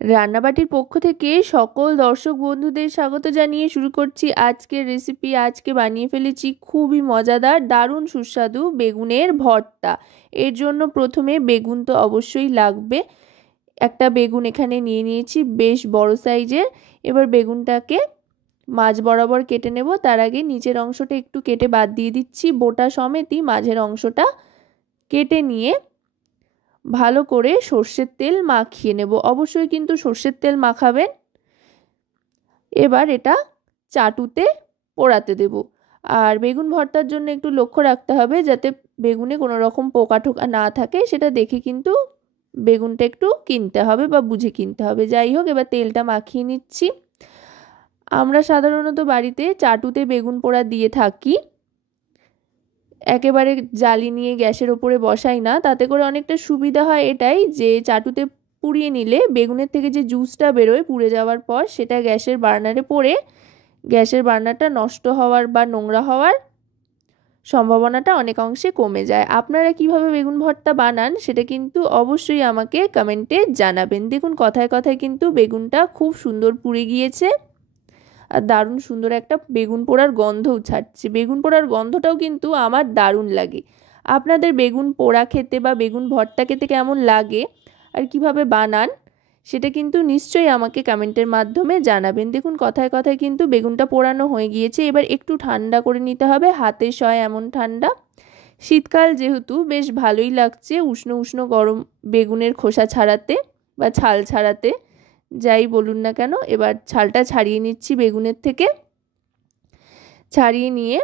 রান্নাবাটির পক্ষ থেকে সকল দর্শক বন্ধুদের স্বাগত জানিয়ে শুরু করছি আজকের রেসিপি। আজকে বানিয়ে ফেলেছি খুবই মজাদার, দারুণ সুস্বাদু বেগুনের ভর্তা। এর জন্য প্রথমে বেগুন তো অবশ্যই লাগবে। একটা বেগুন এখানে নিয়ে নিয়েছি বেশ বড় সাইজের। এবার বেগুনটাকে মাঝ বরাবর কেটে নেব। তার আগে নিচের অংশটা একটু কেটে বাদ দিয়ে দিচ্ছি, বোটা সমেতই মাঝের অংশটা কেটে নিয়ে ভালো করে সর্ষের তেল মাখিয়ে নেব। অবশ্যই কিন্তু সর্ষের তেল মাখাবেন। এবার এটা চাটুতে পোড়াতে দেব। আর বেগুন ভর্তার জন্য একটু লক্ষ্য রাখতে হবে যাতে বেগুনে কোনো রকম পোকা টোকা না থাকে, সেটা দেখে কিন্তু বেগুনটা একটু কিনতে হবে বা বুঝে কিনতে হবে। যাই হোক, এবার তেলটা মাখিয়ে নিচ্ছি। আমরা সাধারণত বাড়িতে চাটুতে বেগুন পোড়া দিয়ে থাকি, একেবারে জালি নিয়ে গ্যাসের ওপরে বসাই না। তাতে করে অনেকটা সুবিধা হয় এটাই যে চাটুতে পুড়িয়ে নিলে বেগুনের থেকে যে জুসটা বেরোয় পুড়ে যাওয়ার পর, সেটা গ্যাসের বার্নারে পড়ে গ্যাসের বার্নারটা নষ্ট হওয়ার বা নোংরা হওয়ার সম্ভাবনাটা অনেক অংশে কমে যায়। আপনারা কিভাবে বেগুন ভর্তা বানান সেটা কিন্তু অবশ্যই আমাকে কমেন্টে জানাবেন। দেখুন কথায় কথায় কিন্তু বেগুনটা খুব সুন্দর পুড়ে গিয়েছে আর দারুণ সুন্দর একটা বেগুন পোড়ার গন্ধও ছাড়ছে। বেগুন পোড়ার গন্ধটাও কিন্তু আমার দারুণ লাগে। আপনাদের বেগুন পোড়া খেতে বা বেগুন ভর্তা খেতে কেমন লাগে আর কিভাবে বানান সেটা কিন্তু নিশ্চয়ই আমাকে কমেন্টের মাধ্যমে জানাবেন। দেখুন কথায় কথায় কিন্তু বেগুনটা পোড়ানো হয়ে গিয়েছে। এবার একটু ঠান্ডা করে নিতে হবে, হাতে সয় এমন ঠান্ডা। শীতকাল যেহেতু বেশ ভালোই লাগছে উষ্ণ উষ্ণ গরম বেগুনের খোসা ছাড়াতে বা ছাল ছাড়াতে, যাই বলুন না কেন। এবার ছালটা ছাড়িয়ে নিচ্ছি বেগুনের থেকে। ছাড়িয়ে নিয়ে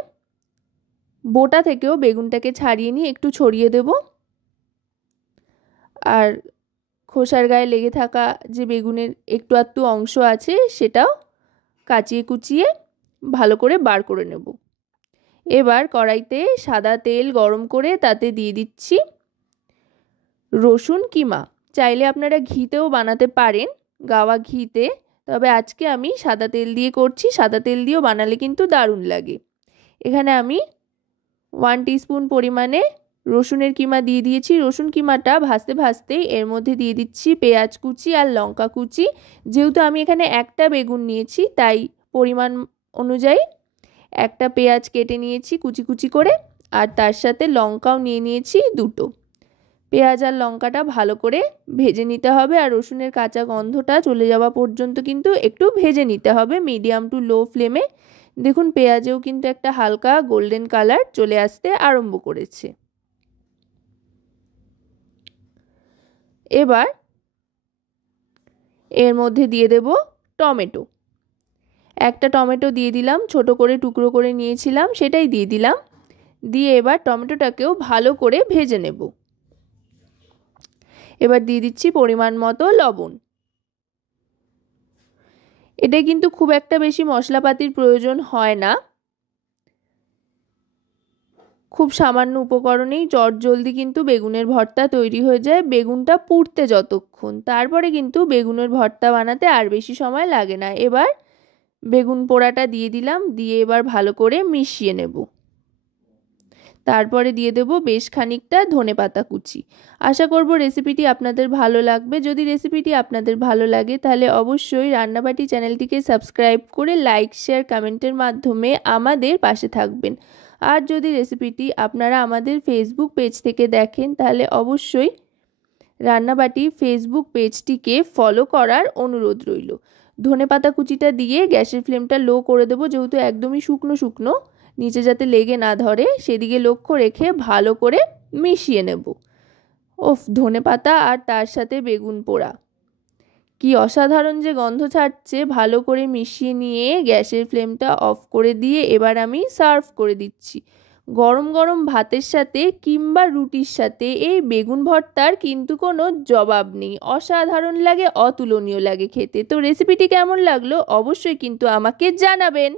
বোটা থেকেও বেগুনটাকে ছাড়িয়ে নিয়ে একটু ছড়িয়ে দেব। আর খোসার গায়ে লেগে থাকা যে বেগুনের একটু আধটু অংশ আছে সেটাও কাচিয়ে কুচিয়ে ভালো করে বার করে নেব। এবার কড়াইতে সাদা তেল গরম করে তাতে দিয়ে দিচ্ছি রসুন কিমা। চাইলে আপনারা ঘিতেও বানাতে পারেন, গাওয়া ঘিতে, তবে আজকে আমি সাদা তেল দিয়ে করছি। সাদা তেল দিয়েও বানালে কিন্তু দারুণ লাগে। এখানে আমি 1 টিস্পুন পরিমাণে রসুনের কিমা দিয়ে দিয়েছি। রসুন কিমাটা ভাজতে ভাজতেই এর মধ্যে দিয়ে দিচ্ছি পেঁয়াজ কুচি আর লঙ্কা কুচি। যেহেতু আমি এখানে একটা বেগুন নিয়েছি তাই পরিমাণ অনুযায়ী একটা পেঁয়াজ কেটে নিয়েছি কুচি কুচি করে, আর তার সাথে লঙ্কাও নিয়ে নিয়েছি দুটো। পেঁয়াজ আর লঙ্কাটা ভালো করে ভেজে নিতে হবে আর রসুনের কাঁচা গন্ধটা চলে যাওয়া পর্যন্ত কিন্তু একটু ভেজে নিতে হবে মিডিয়াম টু লো ফ্লেমে। দেখুন পেঁয়াজেও কিন্তু একটা হালকা গোল্ডেন কালার চলে আসতে আরম্ভ করেছে। এবার এর মধ্যে দিয়ে দেব টমেটো। একটা টমেটো দিয়ে দিলাম, ছোট করে টুকরো করে নিয়েছিলাম সেটাই দিয়ে দিলাম। দিয়ে এবার টমেটোটাকেও ভালো করে ভেজে নেব। এবার দিয়ে দিচ্ছি পরিমাণ মতো লবণ। এটা কিন্তু খুব একটা বেশি মশলাপাতির প্রয়োজন হয় না, খুব সামান্য উপকরণেই চটজলদি কিন্তু বেগুনের ভর্তা তৈরি হয়ে যায়। বেগুনটা পুড়তে যতক্ষণ, তারপরে কিন্তু বেগুনের ভর্তা বানাতে আর বেশি সময় লাগে না। এবার বেগুন পোড়াটা দিয়ে দিলাম, দিয়ে এবার ভালো করে মিশিয়ে নেব। তারপরে দিয়ে দেব বেশ খানিকটা ধনেপাতা কুচি। আশা করব রেসিপিটি আপনাদের ভালো লাগবে। যদি রেসিপিটি আপনাদের ভালো লাগে তাহলে অবশ্যই রান্নাবাটি চ্যানেলটিকে সাবস্ক্রাইব করে লাইক শেয়ার কমেন্টের মাধ্যমে আমাদের পাশে থাকবেন। আর যদি রেসিপিটি আপনারা আমাদের ফেসবুক পেজ থেকে দেখেন তাহলে অবশ্যই রান্নাবাটি ফেসবুক পেজটিকে ফলো করার অনুরোধ রইল। ধনেপাতা কুচিটা দিয়ে গ্যাসের ফ্লেমটা লো করে দেবো, যেহেতু একদমই শুকনো শুকনো, নিচে যাতে লেগে না ধরে সেদিকে লক্ষ্য রেখে ভালো করে মিশিয়ে নেব। ধনেপাতা আর তার সাথে বেগুন পোড়া কি অসাধারণ যে গন্ধ ছাড়ছে। ভালো করে মিশিয়ে নিয়ে গ্যাসের ফ্লেমটা অফ করে দিয়ে এবার আমি সার্ভ করে দিচ্ছি। গরম গরম ভাতের সাথে কিংবা রুটির সাথে এই বেগুন ভর্তার কিন্তু কোনো জবাব নেই। অসাধারণ লাগে, অতুলনীয় লাগে খেতে। তো রেসিপিটি কেমন লাগলো অবশ্যই কিন্তু আমাকে জানাবেন।